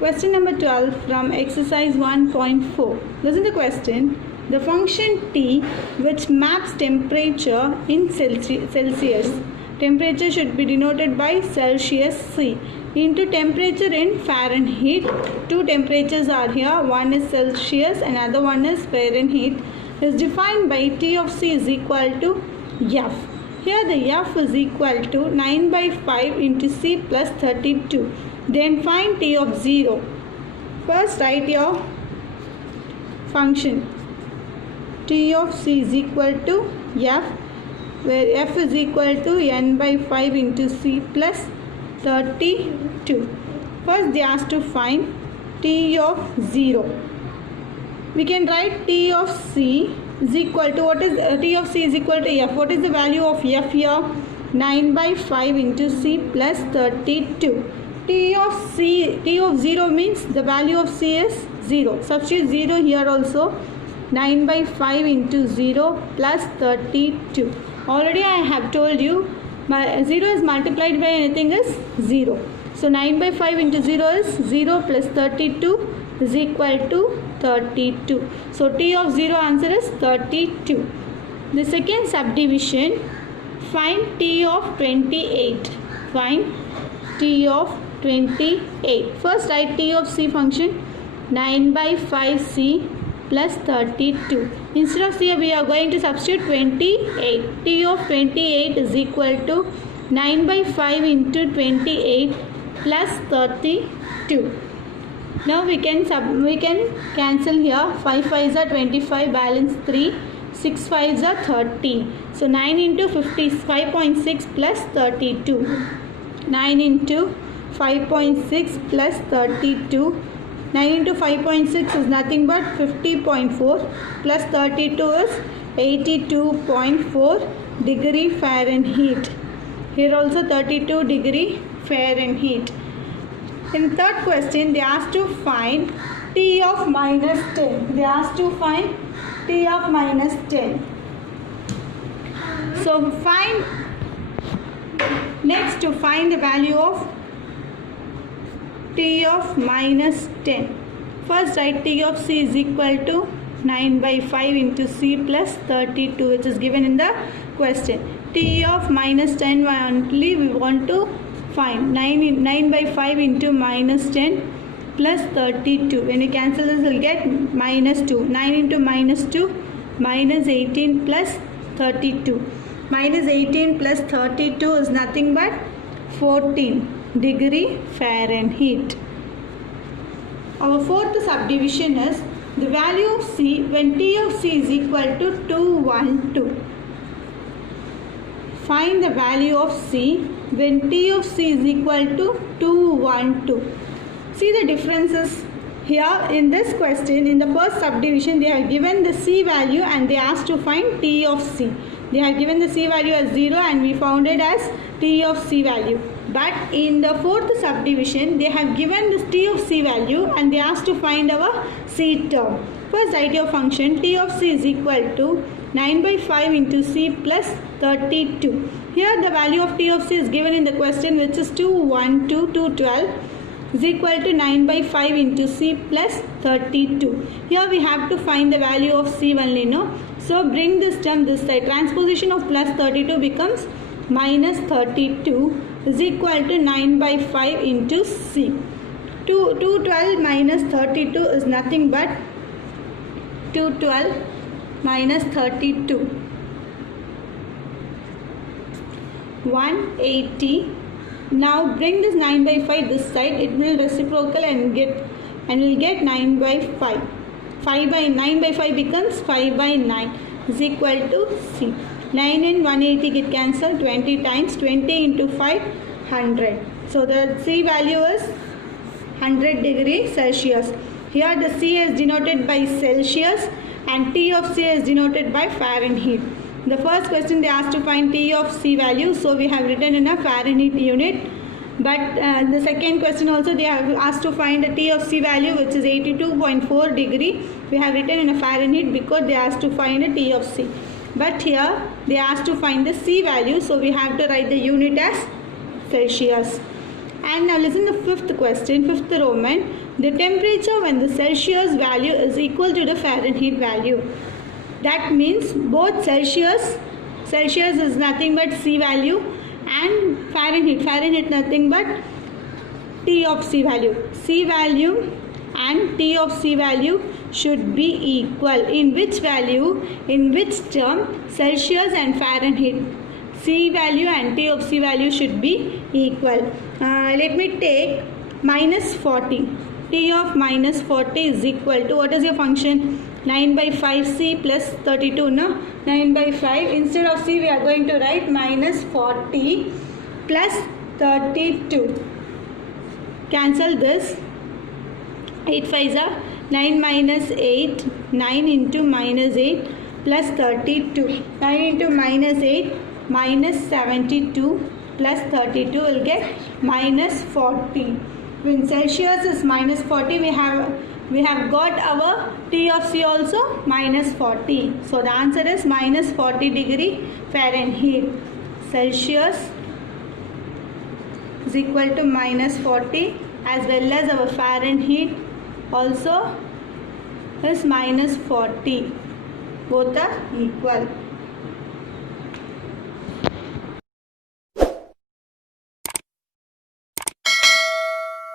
Question number 12 from exercise 1.4. Listen to the question. The function t which maps temperature in Celsius. Temperature should be denoted by Celsius C into temperature in Fahrenheit. Two temperatures are here. One is Celsius and other one is Fahrenheit. Is defined by T of C is equal to F. Here the F is equal to 9 by 5 into C plus 32. Then find T of 0. First write your function. T of C is equal to F, where F is equal to n by 5 into C plus 32. First they ask to find T of 0. We can write T of C is equal to, what is T of C is equal to F. What is the value of F here? 9 by 5 into C plus 32. T of 0 means the value of C is 0. Substitute 0 here also. 9 by 5 into 0 plus 32. Already I have told you 0 is multiplied by anything is 0. So 9 by 5 into 0 is 0 plus 32 is equal to 32. So T of 0 answer is 32. The second subdivision, find T of 28. Find T of 28. First write T of C function. 9 by 5C plus 32. Instead of C we are going to substitute 28. T of 28 is equal to 9 by 5 into 28 plus 32. Now we can cancel here. 5 5s are 25, balance 3. 6 5s are 30. So 9 into 5.6 plus 32. 9 into 5.6 plus 32. 9 into 5.6 is nothing but 50.4 plus 32 is 82.4 degree Fahrenheit. Here also 32 degree Fahrenheit. In third question, they asked to find T of minus 10. They asked to find T of minus 10. So next to find the value of T of minus 10. First write T of C is equal to 9 by 5 into C plus 32, which is given in the question. T of minus 10 only we want to find. 9 by 5 into minus 10 plus 32. When you cancel this, you will get minus 2. 9 into minus 2, minus 18 plus 32. Minus 18 plus 32 is nothing but 14 degree Fahrenheit. Our fourth subdivision is the value of C when T of C is equal to 212. Find the value of C when T of C is equal to 212. See the differences here in this question. In the first subdivision they have given the C value and they asked to find T of C. They have given the C value as 0 and we found it as T of C value. But in the fourth subdivision they have given this T of C value and they asked to find our C term. First write your function. T of C is equal to 9 by 5 into C plus 32. Here the value of T of C is given in the question, which is 212 is equal to 9 by 5 into C plus 32. Here we have to find the value of C only, no? So bring this term this side. Transposition of plus 32 becomes minus 32 is equal to 9 by 5 into C. 212 minus 32 is nothing but 212 minus 32. 180. Now bring this 9 by 5 this side. It will reciprocal and will get 9 by 5. 9 by 5 becomes 5 by 9 is equal to C. 9 and 180 get cancelled. 20 times 20 into 5, 100. So the C value is 100 degrees Celsius. Here the C is denoted by Celsius and T of C is denoted by Fahrenheit. The first question they asked to find T of C value, so we have written in a Fahrenheit unit. But the second question also they have asked to find a T of C value, which is 82.4 degree. We have written in a Fahrenheit because they asked to find a T of C. But here they asked to find the C value, so we have to write the unit as Celsius. And now listen to the fifth question, fifth Roman. The temperature when the Celsius value is equal to the Fahrenheit value. That means both Celsius is nothing but C value, and Fahrenheit nothing but T of C value. C value and T of C value should be equal. In which value? In which term? Celsius and Fahrenheit. C value and T of C value should be equal. Let me take minus 40. T of minus 40 is equal to, what is your function? 9 by 5C plus 32, no? 9 by 5. Instead of C, we are going to write minus 40 plus 32. Cancel this. 8 5s are 9 minus 8. 9 into minus 8 plus 32. 9 into minus 8 minus 72 plus 32 will get minus 40. When Celsius is minus 40, we have got our T of C also minus 40. So the answer is minus 40 degree Fahrenheit. Celsius is equal to minus 40, as well as our Fahrenheit also is minus 40. Both are equal.